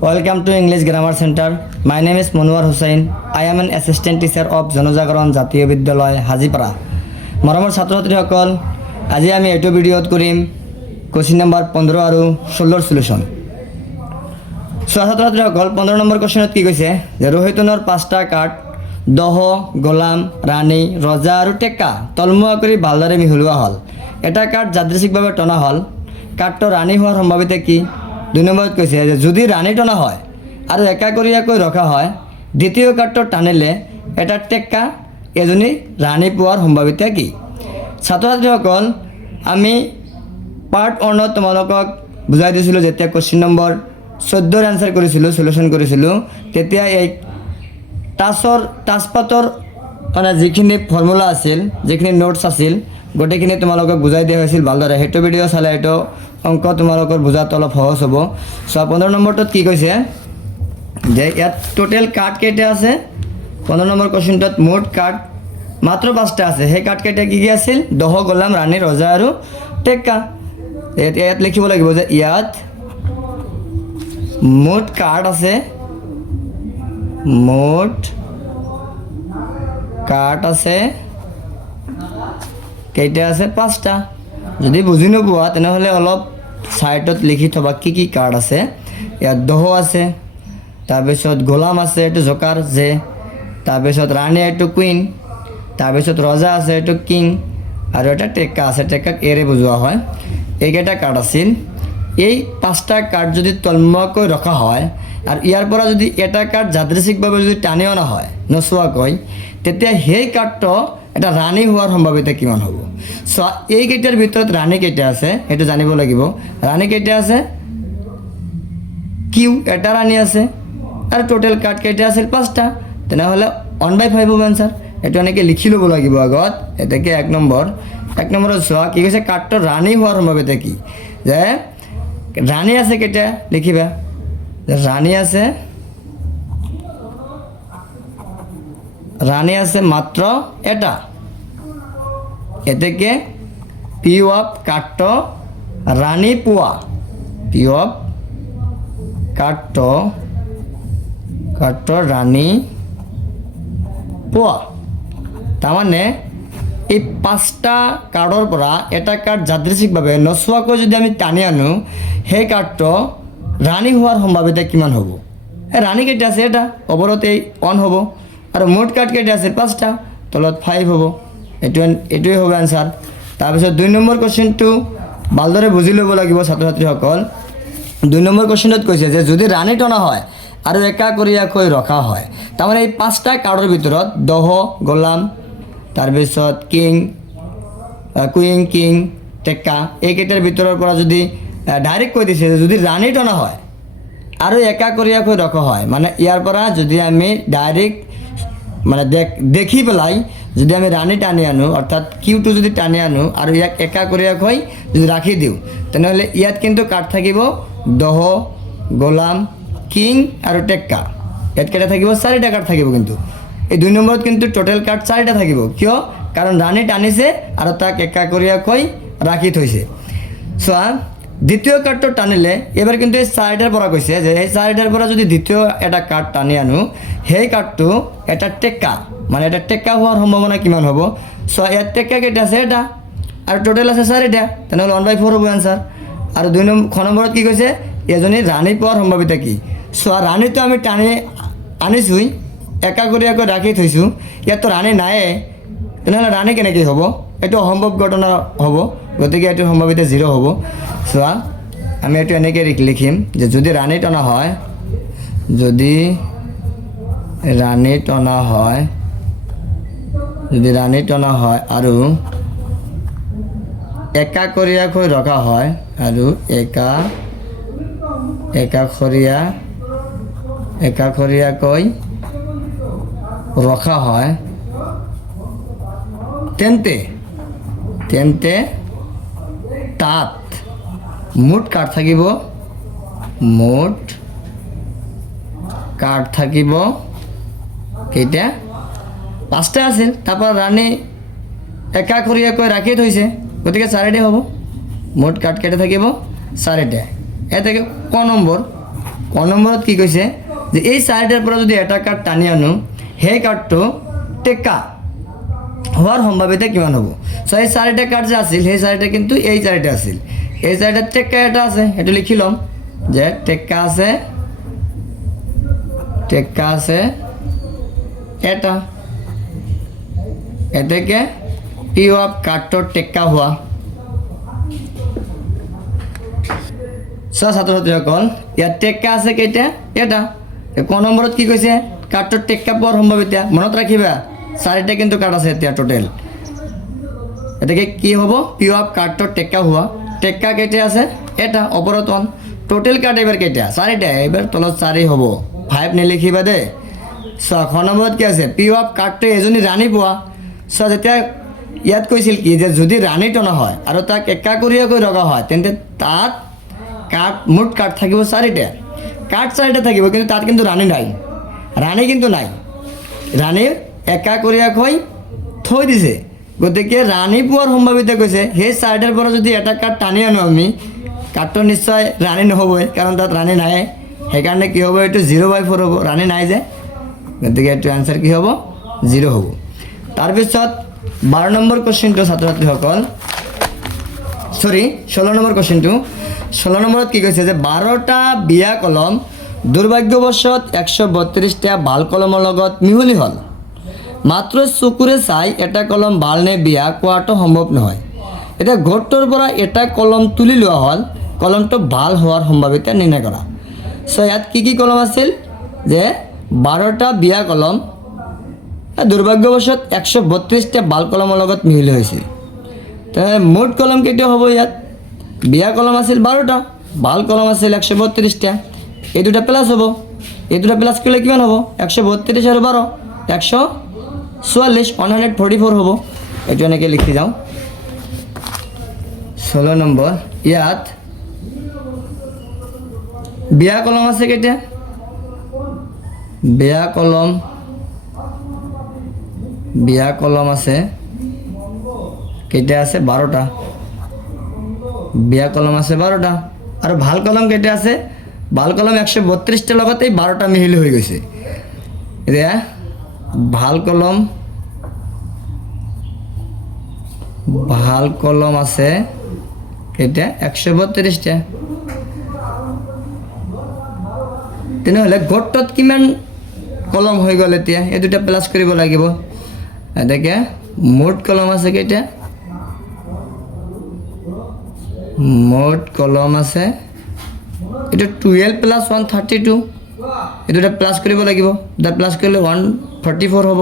Welcome to English Grammar Center. My name is Monwar Hussain. I am an assistant teacher of Janojagaron Jatiyo Bidyalay Hajipara. মৰমৰ ছাত্ৰ-ছাত্ৰীসকল, আজি আমি এইটো ভিডিঅ'ত কৰিম কোৱেশ্চন নম্বৰ 15 আৰু 16 সলিউশন। ছাত্ৰ-ছাত্ৰীসকল 15 নম্বৰ কোৱেশ্চনত কি কৈছে যে ৰোহিতনৰ 5টা কাৰ্ড দহ, গোলাম, ৰাণী, ৰজা আৰু টেক্কা তলমুৱা কৰি ভালদৰে মিহলোৱা হ'ল। এটা কাৰ্ড যাদৃচ্ছিকভাৱে টনা হ'ল। কাৰ্ডটো ৰাণী হোৱাৰ সম্ভাৱিতা কি? 2 নম্বৰত কৈছে যে যদি ৰাণী টনা হয় আৰু একাকৰীয়াকৈ ৰখা হয়, দ্বিতীয় কাৰ্ডটো টানিলে এটা টেক্কা এজনী ৰাণী পোৱাৰ সম্ভাৱিতা কি? ছাত্ৰ-ছাত্ৰীসকল, আমি পাৰ্ট 1ত তোমালোকক বুজাই দিছিলোঁ যেতিয়া কোৱেশ্চন নম্বৰ 14ৰ এনসাৰ কৰিছিলোঁ, সলিউশন কৰিছিলোঁ, তেতিয়া এই টাচপাতৰ মানে যিখিনি ফৰ্মুলা আছিল, যিখিনি নোটছ আছিল, গোটেইখিনি তোমালোকক বুজাই দিয়া হৈছিল ভালদৰে। সেইটো ভিডিঅ' চালে এইটো অংক তোমালোকৰ বুজাটো অলপ সহজ হ'ব। 15 নম্বৰটোত কি কৈছে যে ইয়াত টোটেল কাৰ্ড কেইটা আছে? 15 নম্বৰ কোৱেশ্চনটোত মুঠ কাৰ্ড মাত্ৰ 5টা আছে। সেই কাৰ্ড কেইটা কি কি আছিল? দহ, গোলাম, ৰাণী, ৰজা আৰু টেক্কা। ইয়াত লিখিব লাগিব যে ইয়াত মুঠ কাৰ্ড আছে, মুঠ কাৰ্ড আছে কেইটা আছে? 5টা। যদি বুজি নোপোৱা তেনেহ'লে অলপ সাইডত লিখি থবা কি কি কাৰ্ড আছে। ইয়াত দহ আছে, তাৰপিছত গোলাম আছে, এইটো জকাৰ যে, তাৰপিছত ৰাণী, এইটো কুইন, তাৰপিছত ৰজা আছে, এইটো কিং, আৰু এটা টেক্কা আছে, টেক্কাক এৰে বুজোৱা হয়। এইকেইটা কাৰ্ড আছিল। এই 5টা কাৰ্ড যদি তলমুৱাকৈ ৰখা হয় আৰু ইয়াৰ পৰা যদি এটা কাৰ্ড যাদৃচ্ছিকভাৱে যদি টানি অনা হয় নচোৱাকৈ, তেতিয়া সেই কাৰ্ডটো এটা ৰাণী হোৱাৰ সম্ভাৱিতা কিমান হ'ব? এইকেইটাৰ ভিতৰত ৰাণী কেইটা আছে সেইটো জানিব লাগিব। ৰাণী কেইটা আছে? কিউ, এটা ৰাণী আছে, আৰু টোটেল কাৰ্ড কেইটা আছিল? 5টা। তেনেহ'লে 1/5 হ'ব এনসাৰ। এইটো এনেকৈ লিখি ল'ব লাগিব আগত। এতেকে 1 নম্বৰত চোৱা কি কৈছে, কাৰ্ডটোৰ ৰাণী হোৱাৰ সম্ভাৱিতা কি? যে ৰাণী আছে কেইটা লিখিবা, ৰানী আছে মাত্ৰ এটা। এতেকে পি অফ কাৰ্ড ৰানী পোৱা, পি অফ কাৰ্ড ৰানী পোৱা। তাৰমানে এই 5টা কাৰ্ডৰ পৰা এটা কাৰ্ড যাদৃচ্ছিকভাৱে নচোৱাকৈ যদি আমি টানি আনো, সেই কাৰ্ডটো ৰাণী হোৱাৰ সম্ভাৱিতা কিমান হ'ব? এই ৰাণী কেইটা আছে? এটা। ওপৰত এই 1 হ'ব, আৰু মুঠ কাৰ্ড কেইটা আছে? 5টা, তলত 5 হ'ব। এইটোৱে হ'ব এনসাৰ। তাৰপিছত 2 নম্বৰ কোৱেশ্চনটো ভালদৰে বুজি ল'ব লাগিব ছাত্ৰ-ছাত্ৰীসকল। 2 নম্বৰ কোৱেশ্চনত কৈছে যে যদি ৰাণী টনা হয় আৰু একাকৰীয়াকৈ ৰখা হয়, তাৰমানে এই 5টা কাৰ্ডৰ ভিতৰত দহ, গোলাম, তাৰপিছত কুইন, কিং, টেক্কা, এইকেইটাৰ ভিতৰৰ পৰা যদি ডাইৰেক্ট কৈ দিছে যদি ৰাণী টনা হয় আৰু একাকৰীয়াকৈ ৰখা হয়, মানে ইয়াৰ পৰা যদি আমি ডাইৰেক্ট মানে দেখি পেলাই যদি আমি ৰাণী টানি আনো, অৰ্থাৎ কিউটো যদি টানি আনো আৰু ইয়াক একাকৰীয়াকৈ যদি ৰাখি দিওঁ, তেনেহ'লে ইয়াত কিন্তু কাৰ্ড থাকিব দহ, গোলাম, কিং আৰু টেক্কা। ইয়াত কেইটা থাকিব? 4টা কাৰ্ড থাকিব। কিন্তু এই 2 নম্বৰত কিন্তু টোটেল কাৰ্ড 4টা থাকিব। কিয়? কাৰণ ৰাণী টানিছে আৰু তাক একাকৰীয়াকৈ ৰাখি থৈছে। চোৱা, দ্বিতীয় কাৰ্ডটো টানিলে এবাৰ কিন্তু এই 4টাৰ পৰা কৈছে যে এই 4টাৰ পৰা যদি দ্বিতীয় এটা কাৰ্ড টানি আনো, সেই কাৰ্ডটো এটা টেক্কা, মানে এটা টেক্কা হোৱাৰ সম্ভাৱনা কিমান হ'ব? চোৱা, ইয়াত টেক্কা কেইটা আছে? এটা, আৰু টোটেল আছে 4টা, তেনেহ'লে 1/4 হ'ব এনসাৰ। আৰু 2 নম্বৰত কি কৈছে? এজনী ৰাণী পোৱাৰ সম্ভাৱিতা কি? চোৱা, ৰাণীটো আমি টানি আনিছোঁই, একাকৰীয়াকৈ ৰাখি থৈছোঁ, ইয়াততো ৰাণী নায়ে, তেনেহ'লে ৰাণী কেনেকৈ হ'ব? এইটো অসম্ভৱ ঘটনা হ'ব, গতিকে এইটো সম্ভাৱিতা 0 হ'ব। চোৱা, আমি এইটো এনেকৈ লিখিম যে যদি ৰাণী টনা হয়, যদি ৰাণী টনা হয় আৰু একাকৰীয়াকৈ ৰখা হয়, আৰু একাকৰীয়াকৈ ৰখা হয়, তেন্তে তাত মুঠ কাৰ্ড থাকিব কেইটা? 5টা আছিল। তাৰপৰা ৰাণী একাকৰীয়াকৈ ৰাখি থৈছে, গতিকে 4টাই হ'ব। মুঠ কাৰ্ড কেইটা থাকিব? 4টা। এ থেকে ক নম্বৰ ক নম্বৰত কি কৈছে যে এই চাৰিটাৰ পৰা যদি এটা কাৰ্ড টানি আনো সেই কাৰ্ডটো টেক্কা হোৱাৰ সম্ভাৱিতা কিমান হ'ব। চ' এই চাৰিটা কাৰ্ড যে আছিল সেই চাৰিটা কিন্তু এই চাৰিটা আছিল, এই চাৰিটাত টেক্কা এটা আছে, সেইটো লিখি ল'ম যে টেক্কা আছে এটা, এতেকে পি অফ কাৰ্ডটোৰ টেক্কা হোৱা। চ' ছাত্ৰ ছাত্ৰীসকল ইয়াত টেক্কা আছে কেইটা, এটা। ক নম্বৰত কি কৈছে কাৰ্ডটোৰ টেক্কা পোৱাৰ সম্ভাৱিতা, মনত ৰাখিবা চাৰিটা কিন্তু কাৰ্ড আছে এতিয়া টোটেল। এতেকে কি হ'ব পি অফ কাৰ্ডটোৰ টেক্কা হোৱা, টেক্কা কেইটা আছে এটা, ওপৰত ওৱান, টোটেল কাৰ্ড এবাৰ কেইটা চাৰিটা, এইবাৰ তলত 4 হ'ব, 5 নিলিখিবা দেই। চ' খ নম্বৰত কি আছে পি অফ কাৰ্ডটো এজনী ৰাণী পোৱা। চ' যেতিয়া ইয়াত কৈছিল কি যে যদি ৰাণী টনা হয় আৰু তাক একাকুৰীয়াকৈ ৰখা হয় তেন্তে তাত কাৰ্ড মুঠ কাৰ্ড থাকিব 4টা, কাৰ্ড 4টা থাকিব কিন্তু তাত কিন্তু ৰাণী নাই, ৰাণী কিন্তু নাই, ৰাণীৰ একাকুৰীয়াকৈ থৈ দিছে। গতিকে ৰাণী পোৱাৰ সম্ভাৱিতা কৈছে সেই 4টাৰ পৰা যদি এটা কাৰ্ড টানি আনো আমি কাৰ্ডটো নিশ্চয় ৰাণী নহ'বই, কাৰণ তাত ৰাণী নাই, সেইকাৰণে কি হ'ব এইটো 0/4 হ'ব, ৰাণী নাই যে, গতিকে এইটো এনচাৰ কি হ'ব 0 হ'ব। তাৰপিছত 12 নম্বৰ কুৱেশ্যনটো ছাত্ৰ ছাত্ৰীসকল, 16 নম্বৰ কুৱেশ্যনটো, 16 নম্বৰত কি কৈছে যে 12টা বিয়া কলম দুৰ্ভাগ্যবশত 132টা ভাল কলমৰ লগত মিহলি হ'ল, মাত্ৰ চকুৰে চাই এটা কলম ভাল নে বিয়া কোৱাটো সম্ভৱ নহয়। এতিয়া ঘৰটোৰ পৰা এটা কলম তুলি লোৱা হ'ল, কলমটো ভাল হোৱাৰ সম্ভাৱিতা নিৰ্ণয় কৰা। চ' ইয়াত কি কলম আছিল যে 12টা বিয়া কলম দুৰ্ভাগ্যবশত 132টা ভাল কলমৰ লগত মিহলি হৈছিল। মুঠ কলম কেইটা হ'ব, ইয়াত বিয়া কলম আছিল 12টা, ভাল কলম আছিল 132টা, এই দুটা প্লাছ হ'ব, এই দুটা প্লাছ কৰিলে কিমান হ'ব 132 আৰু 12 144, 144 হ'ব। এইটো এনেকৈ লিখি যাওঁ। 16 নম্বৰ ইয়াত বিয়া কলম আছে কেইটা, বিয়া কলম আছে কেইটা আছে 12টা, বিয়া কলম আছে 12টা, আৰু ভাল কলম কেইটা আছে, ভাল কলম 132টাৰ লগতে 12টা মিহলি হৈ গৈছে। এতিয়া ভাল কলম আছে কেইটা 132টা, তেনেহ'লে ঘৰটোত কিমান কলম হৈ গ'ল, এতিয়া এই দুটা প্লাছ কৰিব লাগিব। এনেকৈ মুঠ কলম আছে কেইটা, মুঠ কলম আছে এইটো 12 + 132, এই দুটা প্লাছ কৰিব লাগিব, দুটা প্লাছ কৰিলে 144 হ'ব,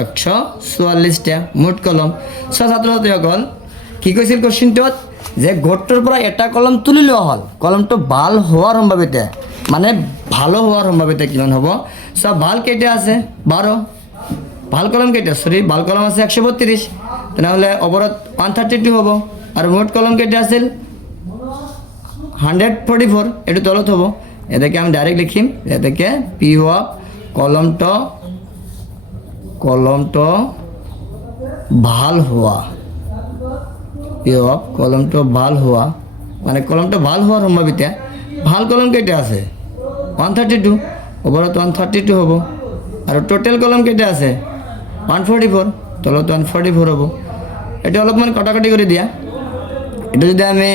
144টা মুঠ কলম। ছাত্ৰ ছাত্ৰীসকল কি কৈছিল কুৱেশ্যনটোত যে ঘৰটোৰ পৰা এটা কলম তুলি লোৱা হ'ল, কলমটো ভাল হোৱাৰ সম্ভাৱিতা মানে ভালো হোৱাৰ সম্ভাৱিতা কিমান হ'ব। চ' ভাল কেইটা আছে 12, ভাল কলম কেইটা ভাল কলম আছে 132, তেনেহ'লে ওপৰত 132 হ'ব, আৰু মুঠ কলম কেইটা আছিল 144, এইটো তলত হ'ব। এতেকে আমি ডাইৰেক্ট লিখিম, এতেকে পি অফ কলমটো ভাল হোৱা, পি অফ কলমটো ভাল হোৱা মানে কলমটো ভাল হোৱাৰ সম্ভাৱিতা, ভাল কলম কেইটা আছে 132, ওপৰত 132 হ'ব, আৰু টোটেল কলম কেইটা আছে 144, তলত 144 হ'ব। এইটো অলপমান কটাকটি কৰি দিয়া, এইটো যদি আমি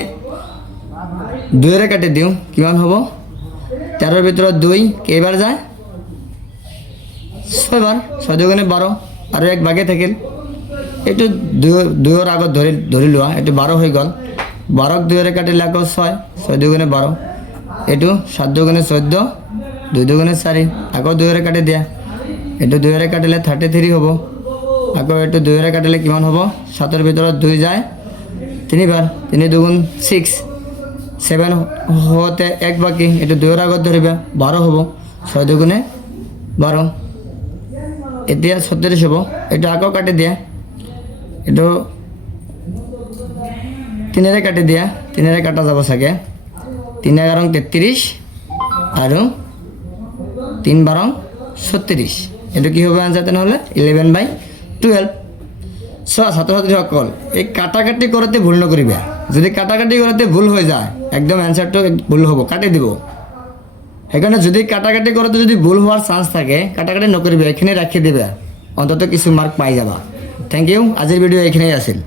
2ৰে কাটি দিওঁ কিমান হ'ব, 13ৰ ভিতৰত 2 কেইবাৰ যায় 6 বাৰ, 6 × 2 = 12, আৰু 1 বাকী থাকিল, এইটো 2ৰ আগত ধৰি লোৱা, এইটো 12 হৈ গ'ল, 12ক 2ৰে কাটিলে আকৌ 6, 6 × 2 = 12, এইটো 7 × 2 = 14, 2 × 2 = 4, আকৌ 2ৰে কাটি দিয়া, এইটো 2ৰে কাটিলে 33 হ'ব, আকৌ এইটো 2ৰে কাটিলে কিমান হ'ব, 7ৰ ভিতৰত 2 যায় 3 বাৰ, 3 × 2 = 6, 7 হওঁতে 1 বাকী, এইটো 2ৰ আগত ধৰিবা 12 হ'ব, 6 × 2 = 12, এতিয়া 36 হ'ব, এইটো আকৌ কাটি দিয়া, এইটো 3ৰে কাটি দিয়া, 3ৰে কাটা যাব চাগে, 3 × 11 = 33 আৰু 3 × 12 = 36, এইটো কি হ'ব আনসাৰ তেনেহ'লে 11/12। ছাত্ৰ ছাত্ৰীসকল এই কাটাকাটি কৰোঁতে ভুল নকৰিবা, যদি কাটাকাটি কৰোঁতে ভুল হৈ যায় একদম এনচাৰটো ভুল হ'ব, কাটি দিব, সেইকাৰণে যদি কাটাকাটি কৰোঁতে যদি ভুল হোৱাৰ চান্স থাকে কাটাকাটি নকৰিবা, এইখিনি ৰাখি দিবা, অন্তত কিছু মাৰ্ক পাই যাবা। থেংক ইউ, আজিৰ ভিডিঅ' এইখিনিয়ে আছিল।